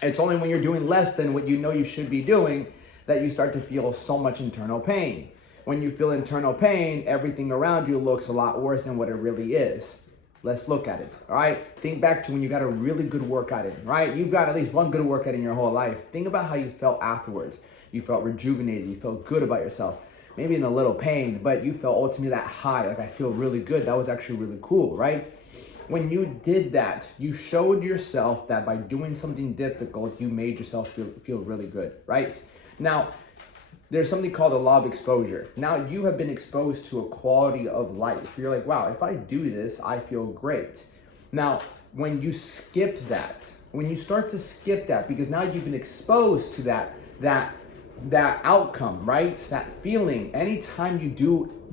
It's only when you're doing less than what you know you should be doing that you start to feel so much internal pain. When you feel internal pain, everything around you looks a lot worse than what it really is. Let's look at it, all right? Think back to when you got a really good workout in, right? You've got at least one good workout in your whole life. Think about how you felt afterwards. You felt rejuvenated. You felt good about yourself. Maybe in a little pain, but you felt ultimately that high. Like, I feel really good. That was actually really cool, right? When you did that, you showed yourself that by doing something difficult, you made yourself feel really good, right? Now, there's something called the law of exposure. Now you have been exposed to a quality of life. You're like, wow, if I do this, I feel great. Now, when you skip that, when you start to skip that, because now you've been exposed to that outcome, right? That feeling. Anytime you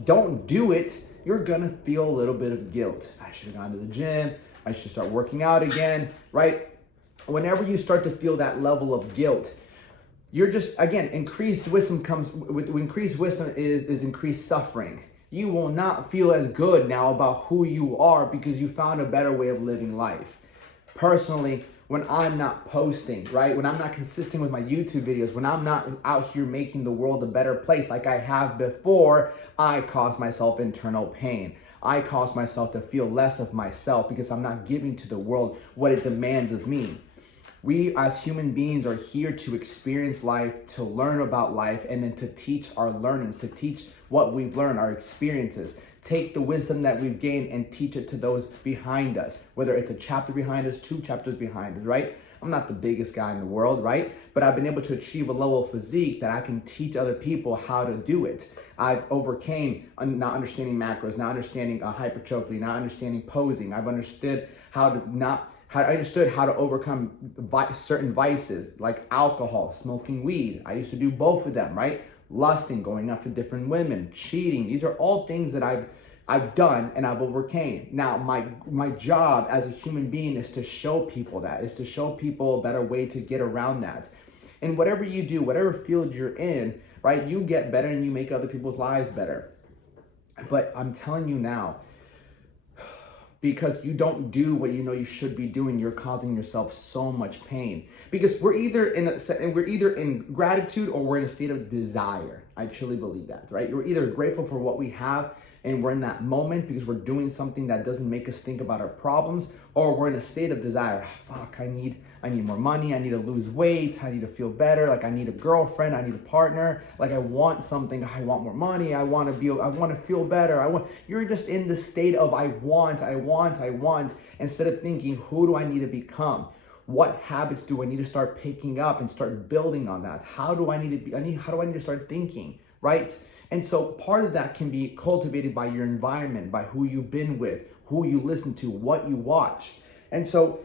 don't do it, you're gonna feel a little bit of guilt. I should have gone to the gym. I should start working out again, right? Whenever you start to feel that level of guilt, you're just, again, increased wisdom comes with increased wisdom is increased suffering. You will not feel as good now about who you are because you found a better way of living life. Personally, when I'm not posting, right? When I'm not consistent with my YouTube videos, when I'm not out here making the world a better place like I have before, I cause myself internal pain. I cause myself to feel less of myself because I'm not giving to the world what it demands of me. We as human beings are here to experience life, to learn about life, and then to teach our learnings, to teach what we've learned, our experiences. Take the wisdom that we've gained and teach it to those behind us, whether it's a chapter behind us, 2 chapters behind us, right? I'm not the biggest guy in the world, right? But I've been able to achieve a level of physique that I can teach other people how to do it. I've overcame not understanding macros, not understanding hypertrophy, not understanding posing. I've understood how to overcome certain vices like alcohol, smoking weed. I used to do both of them, right? Lusting, going after different women, cheating. These are all things that I've done and I've overcame. Now, my job as a human being is to show people that, is to show people a better way to get around that. And whatever you do, whatever field you're in, right, you get better and you make other people's lives better. But I'm telling you now, because you don't do what you know you should be doing, you're causing yourself so much pain. Because we're either in gratitude or we're in a state of desire. I truly believe that, right? You're either grateful for what we have and we're in that moment because we're doing something that doesn't make us think about our problems, or we're in a state of desire. Fuck, I need more money, I need to lose weight, I need to feel better, like I need a girlfriend, I need a partner, like I want something, I want more money, I want to feel better. You're just in the state of I want, instead of thinking, who do I need to become? What habits do I need to start picking up and start building on that? How do I need to start thinking, right? And so part of that can be cultivated by your environment, by who you've been with, who you listen to, what you watch. And so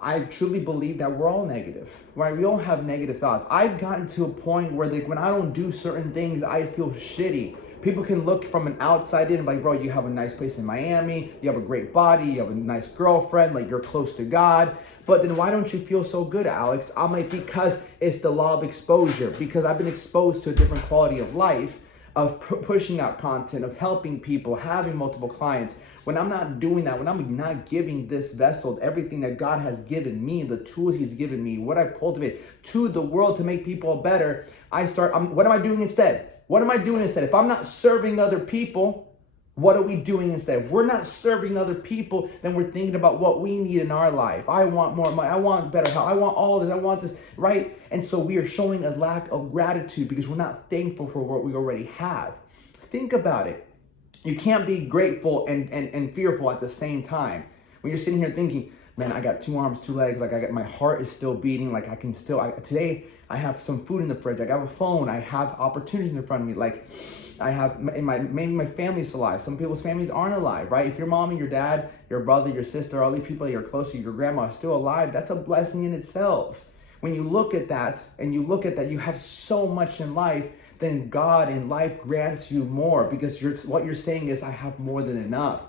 I truly believe that we're all negative, right? We all have negative thoughts. I've gotten to a point where when I don't do certain things, I feel shitty. People can look from an outside in and be like, bro, you have a nice place in Miami, you have a great body, you have a nice girlfriend, like you're close to God. But then why don't you feel so good, Alex? I'm like, because it's the law of exposure, because I've been exposed to a different quality of life, of pushing out content, of helping people, having multiple clients. When I'm not doing that, when I'm not giving this vessel everything that God has given me, the tools he's given me, what I've cultivated to the world to make people better, what am I doing instead? What am I doing instead? If I'm not serving other people, what are we doing instead? If we're not serving other people, then we're thinking about what we need in our life. I want more money. I want better health. I want all this. I want this, right? And so we are showing a lack of gratitude because we're not thankful for what we already have. Think about it. You can't be grateful and fearful at the same time. When you're sitting here thinking, man, I got 2 arms, 2 legs, like my heart is still beating, like today I have some food in the fridge, I have a phone, I have opportunities in front of me, like I have, maybe my family's alive. Some people's families aren't alive, right? If your mom and your dad, your brother, your sister, all these people that you're close to, your grandma are still alive, that's a blessing in itself. When you look at that and you look at that, you have so much in life, then God in life grants you more because what you're saying is, I have more than enough.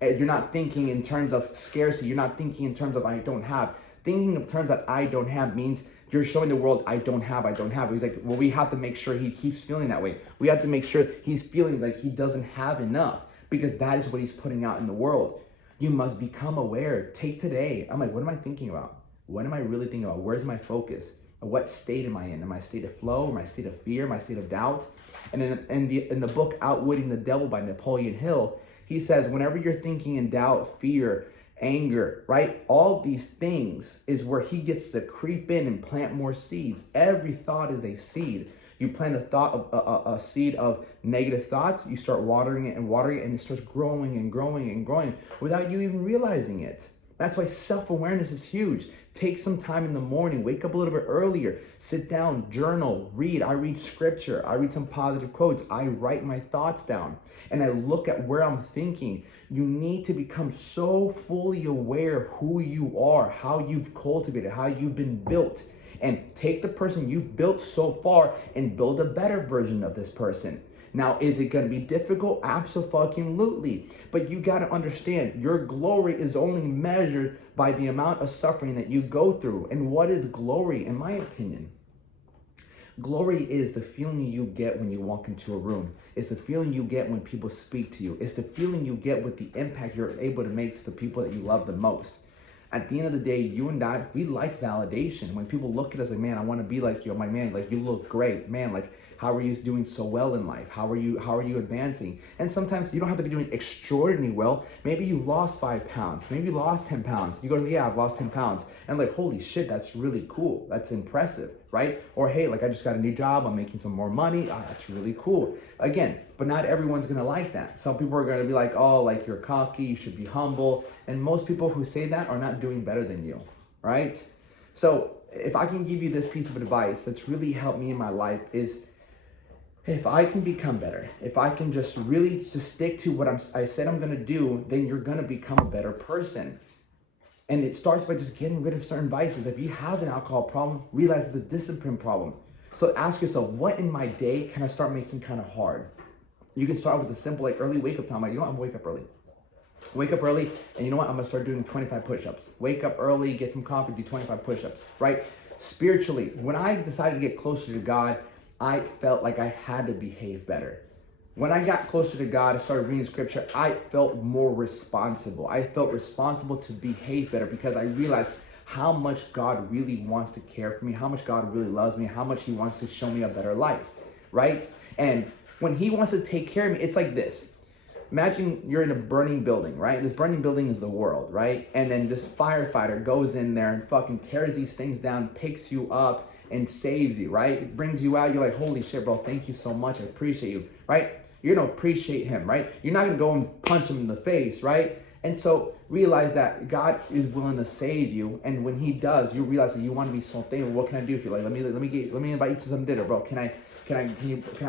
You're not thinking in terms of scarcity. You're not thinking in terms of I don't have. Thinking of terms that I don't have means you're showing the world I don't have. He's like, well, we have to make sure he keeps feeling that way. We have to make sure he's feeling like he doesn't have enough because that is what he's putting out in the world. You must become aware. Take today. I'm like, what am I thinking about? What am I really thinking about? Where's my focus? What state am I in? Am I a state of flow? Am I a state of fear? Am I a state of doubt? And in the book Outwitting the Devil by Napoleon Hill, he says, whenever you're thinking in doubt, fear, anger, right? All these things is where he gets to creep in and plant more seeds. Every thought is a seed. You plant a seed of negative thoughts, you start watering it, and it starts growing and growing and growing without you even realizing it. That's why self-awareness is huge. Take some time in the morning, wake up a little bit earlier, sit down, journal, read. I read scripture, I read some positive quotes, I write my thoughts down, and I look at where I'm thinking. You need to become so fully aware of who you are, how you've cultivated, how you've been built, and take the person you've built so far and build a better version of this person. Now, is it going to be difficult? Absolutely. But you got to understand, your glory is only measured by the amount of suffering that you go through. And what is glory, in my opinion? Glory is the feeling you get when you walk into a room. It's the feeling you get when people speak to you. It's the feeling you get with the impact you're able to make to the people that you love the most. At the end of the day, you and I, we like validation. When people look at us like, man, I want to be like you. My man, like, you look great. Man, like, how are you doing so well in life? How are you advancing? And sometimes you don't have to be doing extraordinarily well. Maybe you lost 5 pounds. Maybe you lost 10 pounds. You go, yeah, I've lost 10 pounds. And like, holy shit, that's really cool. That's impressive, right? Or hey, like, I just got a new job. I'm making some more money. Ah, that's really cool. Again, but not everyone's gonna like that. Some people are gonna be like, oh, like, you're cocky, you should be humble. And most people who say that are not doing better than you, right? So if I can give you this piece of advice that's really helped me in my life is, if I can become better, if I can just really just stick to what I said I'm gonna do, then you're gonna become a better person. And it starts by just getting rid of certain vices. If you have an alcohol problem, realize it's a discipline problem. So ask yourself, what in my day can I start making kind of hard? You can start with a simple, like, early wake up time. Like, you know what, I'm gonna wake up early. Wake up early, and you know what, I'm gonna start doing 25 push-ups. Wake up early, get some coffee, do 25 push-ups, right? Spiritually, when I decided to get closer to God, I felt like I had to behave better. When I got closer to God, I started reading scripture, I felt more responsible. I felt responsible to behave better because I realized how much God really wants to care for me, how much God really loves me, how much he wants to show me a better life, right? And when he wants to take care of me, it's like this. Imagine you're in a burning building, right? This burning building is the world, right? And then this firefighter goes in there and fucking tears these things down, picks you up, and saves you, right? It brings you out. You're like, holy shit, bro, thank you so much. I appreciate you, right? You're gonna appreciate him, right? You're not gonna go and punch him in the face, right? And so realize that God is willing to save you. And when he does, you realize that you want to be so thankful. What can I do for you? Like, let me invite you to some dinner, bro. Can I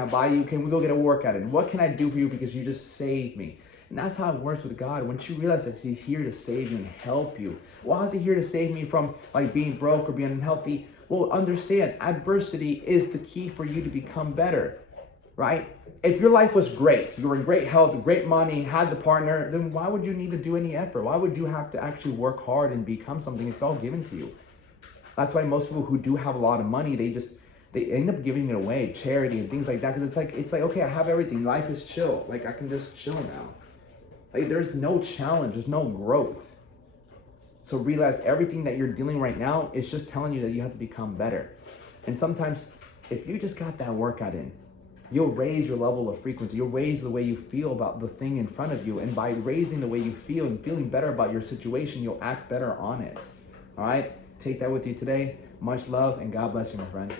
buy you? Can we go get a workout in? What can I do for you because you just saved me? And that's how it works with God. Once you realize that he's here to save you and help you. Why is he here to save me from like being broke or being unhealthy? Well, understand, adversity is the key for you to become better, right? If your life was great, you were in great health, great money, had the partner, then why would you need to do any effort? Why would you have to actually work hard and become something? It's all given to you. That's why most people who do have a lot of money, they end up giving it away, charity and things like that. Because it's like, okay, I have everything. Life is chill. Like, I can just chill now. Like, there's no challenge. There's no growth. So realize everything that you're dealing right now is just telling you that you have to become better. And sometimes if you just got that workout in, you'll raise your level of frequency. You'll raise the way you feel about the thing in front of you. And by raising the way you feel and feeling better about your situation, you'll act better on it. All right? Take that with you today. Much love and God bless you, my friend.